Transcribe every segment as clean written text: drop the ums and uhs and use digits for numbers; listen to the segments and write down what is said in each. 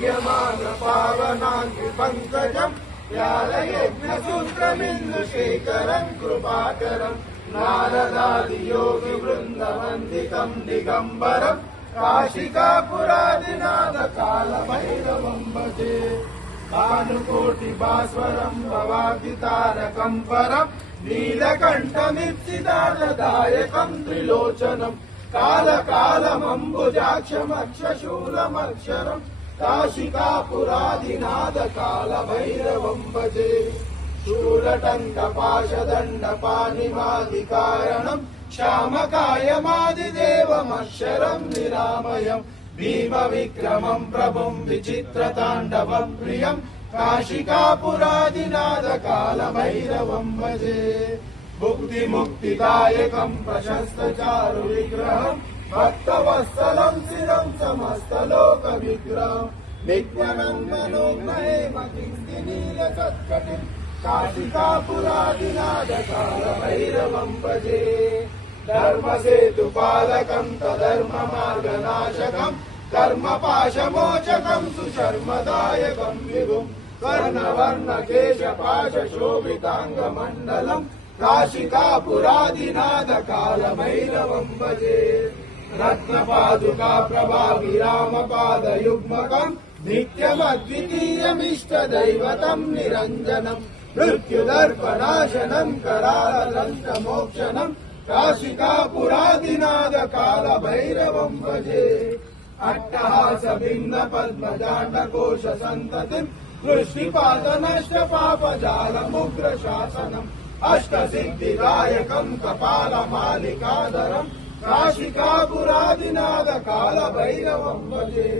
विद्यमान पावनांगि पंकजम् व्यालयज्ञसूत्रमिन्दुशेखरम् कृपाकरम् नारदादियोगिवृन्दवन्दितम् दिगम्बरम् काशिकापुरादिनाथ कालभैरवम् भजे भानुकोटिभास्वरम् भवाब्धितारकम् परम् नीलकण्ठमिप्सितार्थदायकम् त्रिलोचनम् कालकालमम्बुजाक्षमक्षशूलमक्षरम् काशिकापुरादिनाथ कालभैरवम् भजे शूलटङ्कपाशदण्डपाणिमादिकारणम् श्यामकायमादिदेवमक्षरम् निरामयम् भीमविक्रमम् प्रभुम् विचित्रताण्डवम् प्रियम् काशिकापुरादिनाथ कालभैरवम् भजे भुक्तिमुक्तिदायकम् प्रशस्तचारु विग्रहम् भक्तवत्सलम् चिरम् समस्तलोकविग्रहम् नित्यनम् मनोज्ञेमकिङ्किनीलसत्कटिम् काशिकापुरादिनाथ कालभैरवम् भजे धर्मसेतुपालकम् तदर्ममार्गनाशकम् कर्मपाशमोचकम् सुशर्मदायकम् विभुम् कर्णवर्णकेशपाशशोभिताङ्गमण्डलम् काशिकापुरादिनाथ कालभैरवम् भजे रत्नपादुका प्रभाविरामपादयुग्मकम् नित्यमद्वितीयमिष्टदैवतम् निरञ्जनम् मृत्युदर्पनाशनम् करालदन्तमोक्षणम् काशिकापुरादिनाथ कालभैरवम् भजे अट्टहासभिन्न पद्मजाण्डकोश सन्ततिम् वृष्टिपातनष्टपापजालमुग्रशासनम् अष्टसिद्धिदायकम् कपालमालिकाधरम् काशिकापुरादिनाथ कालभैरवम् भजे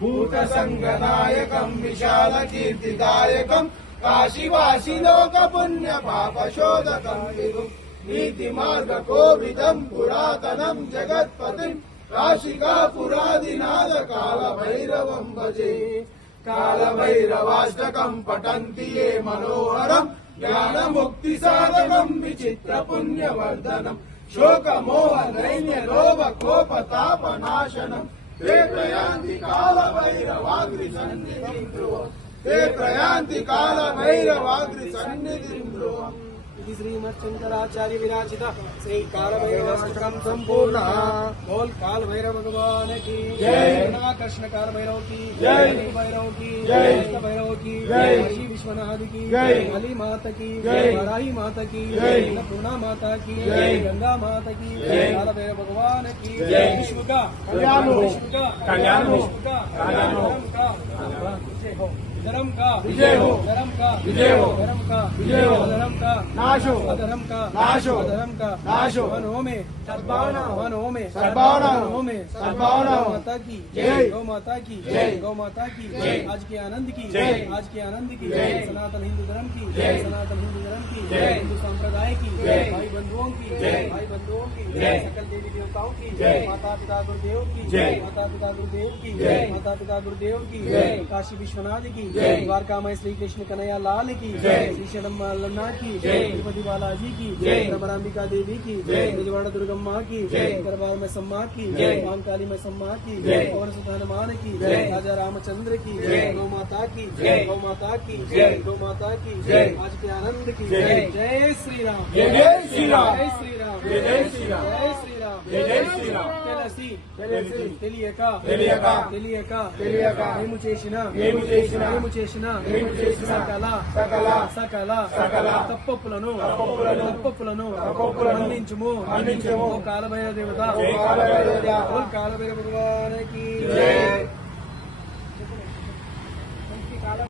भूतसङ्गनायकम् विशालकीर्तिदायकम् काशीवासिलोकपुण्यपापशोधकम् विभुम् नीतिमार्गकोविदम् पुरातनम् जगत्पतिम् काशिकापुरादिनाथ कालभैरवम् भजे कालभैरवाष्टकम् पठन्ति ये मनोहरम् ज्ञानमुक्तिसाधकम् विचित्रपुण्यवर्धनम् शोकमोहनैन्यलोभकोपतापनाशनम् ते प्रयान्ति कालभैरवाग्रिसन्निधिम् ध्रुवम् ते प्रयान्ति कालभैरवाग्रिसन्निधिम् ध्रुवम् श्रीमच्छंकराचार्य विराजित श्री कालभैरवाष्टकम् संपूर्ण बोल काल भैरव भगवान की जय। कृष्ण काल भैरव की जय। भैरव की जय। भैरव की जय। श्री विश्वनाथ की जय। काली माता की जय। बराही माता की जय। पूर्णा माता की जय। गंगा माता की जय। काल भैरव भगवान की जय। विश्व का कल्याण हो, विश्व का कल्याण हो, विश्व का कल्याण हो, धर्म का विजय हो, धर्म का विजय हो, धर्म का विजय हो, धर्म का नाश हो, अधर्म का नाश हो, अधर्म का नाश हो। वन हो में सद्भावना, वन हो में सद्भावना, हो में सद्भावना। गौ माता की जय, गौ माता की जय, गौ माता की जय। आज के आनंद की जय, आज के आनंद की जय। सनातन हिंदू धर्म की जय, सनातन हिंदू धर्म की जय। हिंदू संप्रदाय की जय, भाई बंधुओं की जय, भाई बंधुओं की जय। सकल देवी देवताओं की जय, माता पिता गुरुदेव की जय, माता पिता गुरुदेव की जय, माता पिता गुरुदेव की जय। काशी विश्वनाथ की जय, द्वारकामय श्री कृष्ण कन्हैया लाल की जय, श्री शरणमल्लन्ना की जय, तिरुपति बालाजी की जय, रमराम्बिका देवी की जय, निजवाड़ा दुर्गम्मा की जय, दरबार में सम्मा की जय, काली में सम्मा की जय, पवन सुत हनुमान की जय, राजा रामचंद्र की जय, गौ माता की जय, गौ माता की जय, गौ माता की जय। आज के आनंद की जय। जय श्री राम, जय श्री राम, जय श्री राम, जय श्री राम, जय श्री राम, जय श्री राम। తెలియక మేము చేసిన సకల తప్పప్పులను మన్నించుము. ఓ కాలభైరవ దేవత, ఓ కాలభైరవ భగవాన్